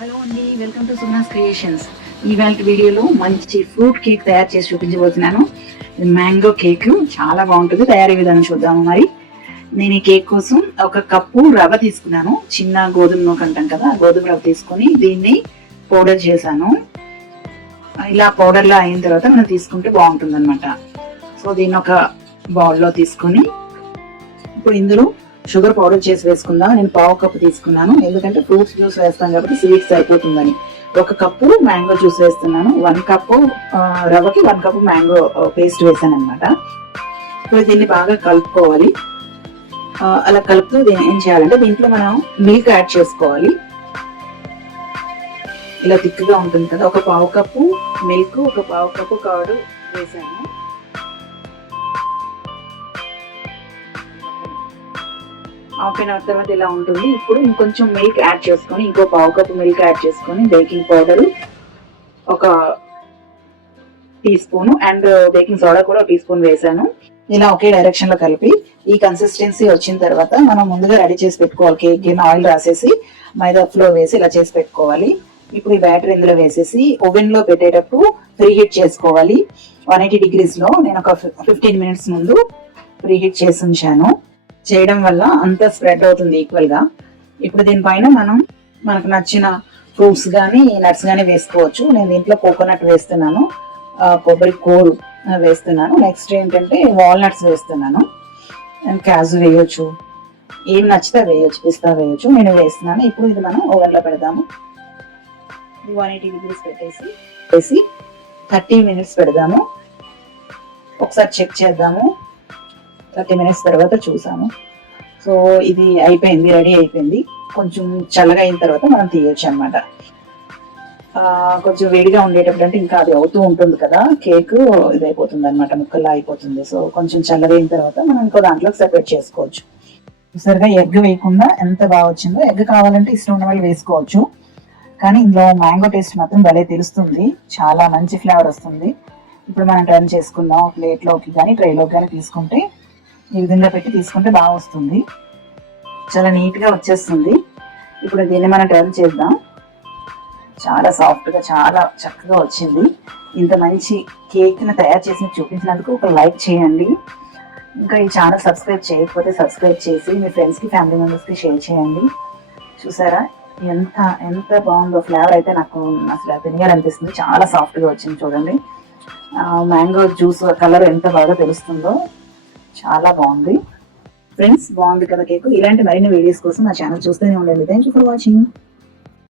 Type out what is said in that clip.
Hello అండి, welcome to Sumanas creations. ఇవాళ వీడియోలో మంచి ఫ్రూట్ కేక్ తయారు చేసి చూపించబోతున్నాను. మ్యాంగో కేక్ చాలా బాగుంటుంది. తయారీ విధానం చూద్దాము. మరి నేను ఈ కేక్ కోసం ఒక కప్పు రవ్వ తీసుకున్నాను. చిన్న గోధుమ నూక అంటాం కదా, గోధుమ రవ్వ తీసుకొని దీన్ని పౌడర్ చేశాను. ఇలా పౌడర్లో అయిన తర్వాత మనం తీసుకుంటే బాగుంటుంది అనమాట. సో దీన్ని ఒక బౌల్లో తీసుకొని ఇప్పుడు ఇందులో షుగర్ పౌడర్ చేసి వేసుకుందాం. నేను పావు కప్పు తీసుకున్నాను, ఎందుకంటే ఫ్రూట్స్ జ్యూస్ వేస్తాం కాబట్టి స్వీట్స్ అయిపోతుందని. ఒక కప్పు మ్యాంగో జ్యూస్ వేస్తున్నాను. 1 కప్పు రవ్వకి 1 కప్పు మ్యాంగో పేస్ట్ వేసాను అనమాట. ఇప్పుడు దీన్ని బాగా కలుపుకోవాలి. అలా కలుపుతూ దీన్ని ఏం చేయాలంటే దీంట్లో మనం మిల్క్ యాడ్ చేసుకోవాలి. ఇలా థిక్గా ఉంటుంది కదా, ఒక పావు కప్పు మిల్క్, ఒక పావు కప్పు కర్డ్ వేసాను. హాఫ్ అన్ అవర్ తర్వాత ఇలా ఉంటుంది. ఇప్పుడు ఇంకొంచెం మిల్క్ యాడ్ చేసుకొని, ఇంకో పావు కప్పు మిల్క్ యాడ్ చేసుకొని, బేకింగ్ పౌడర్ ఒక teaspoon and baking soda కూడా 1 టీ స్పూన్ వేసాను. ఇలా ఒకే డైరెక్షన్ లో కలిపి ఈ కన్సిస్టెన్సీ వచ్చిన తర్వాత మనం ముందుగా రెడీ చేసి పెట్టుకోవాలి. కేక్ గిన్నె ఆయిల్ రాసేసి మైదా ఫ్లోర్ వేసి ఇలా చేసి పెట్టుకోవాలి. ఇప్పుడు ఈ బ్యాటర్ ఇందులో వేసేసి ఓవెన్ లో పెట్టేటప్పుడు ప్రీ హీట్ చేసుకోవాలి. 180 degrees లో నేను ఒక 15 minutes ముందు ప్రీ హీట్ చేసి ఉంచాను. చేయడం వల్ల అంతా స్ప్రెడ్ అవుతుంది ఈక్వల్ గా. ఇప్పుడు దీనిపైన మనకు నచ్చిన ఫ్రూట్స్ కానీ నట్స్ కానీ వేసుకోవచ్చు. నేను దీంట్లో కోకోనట్ వేస్తున్నాను, కొబ్బరి కోరు వేస్తున్నాను. నెక్స్ట్ ఏంటంటే వాల్నట్స్ వేస్తున్నాను, కాజు వేయొచ్చు, ఏం నచ్చితే వేయొచ్చు, పిస్తా వేయొచ్చు. నేను వేస్తున్నాను. ఇప్పుడు ఇది మనం ఓవెన్ లో పెడదాము. 180 degrees పెట్టేసి 30 minutes పెడదాము. ఒకసారి చెక్ చేద్దాము. 30 minutes తర్వాత చూసాము. సో ఇది అయిపోయింది, రెడీ అయిపోయింది. కొంచెం చల్లగా అయిన తర్వాత మనం తీయొచ్చు అనమాట. కొంచెం వేడిగా ఉండేటప్పుడు అంటే ఇంకా అది అవుతూ ఉంటుంది కదా, కేక్ ఇదైపోతుంది అనమాట, ముక్కల్లా అయిపోతుంది. సో కొంచెం చల్లగా అయిన తర్వాత మనం ఇంకో దాంట్లోకి సెపరేట్ చేసుకోవచ్చు. సరిగా ఎగ్ వేయకుండా ఎంత బాగా వచ్చిందో. ఎగ్ కావాలంటే ఇష్టం ఉన్న వాళ్ళు వేసుకోవచ్చు, కానీ ఇందులో మ్యాంగో టేస్ట్ మాత్రం భలే తెలుస్తుంది. చాలా మంచి ఫ్లేవర్ వస్తుంది. ఇప్పుడు మనం టర్న్ చేసుకుందాం. ప్లేట్లోకి కానీ ట్రైలోకి కానీ తీసుకుంటే, ఈ విధంగా పెట్టి తీసుకుంటే బాగా వస్తుంది. చాలా నీట్గా వచ్చేస్తుంది. ఇప్పుడు దీన్ని మనం టర్న్ చేద్దాం. చాలా సాఫ్ట్గా, చాలా చక్కగా వచ్చింది. ఇంత మంచి కేక్ని తయారు చేసి చూపించినందుకు ఒక లైక్ చేయండి. ఇంకా ఈ ఛానల్ సబ్స్క్రైబ్ చేయకపోతే సబ్స్క్రైబ్ చేసి మీ ఫ్రెండ్స్కి, ఫ్యామిలీ మెంబర్స్కి షేర్ చేయండి. చూసారా ఎంత ఎంత బాగుందో. ఫ్లేవర్ అయితే నాకు అసలు తినేయాలనిపిస్తుంది. చాలా సాఫ్ట్గా వచ్చింది చూడండి. మ్యాంగో జ్యూస్ కలర్ ఎంత బాగా తెలుస్తుందో. చాలా బాగుంది ఫ్రెండ్స్, బాగుంది కదా కేక్. ఇలాంటి మరిన్ని వీడియోస్ కోసం నా ఛానల్ చూస్తూనే ఉండండి. Thank you for watching.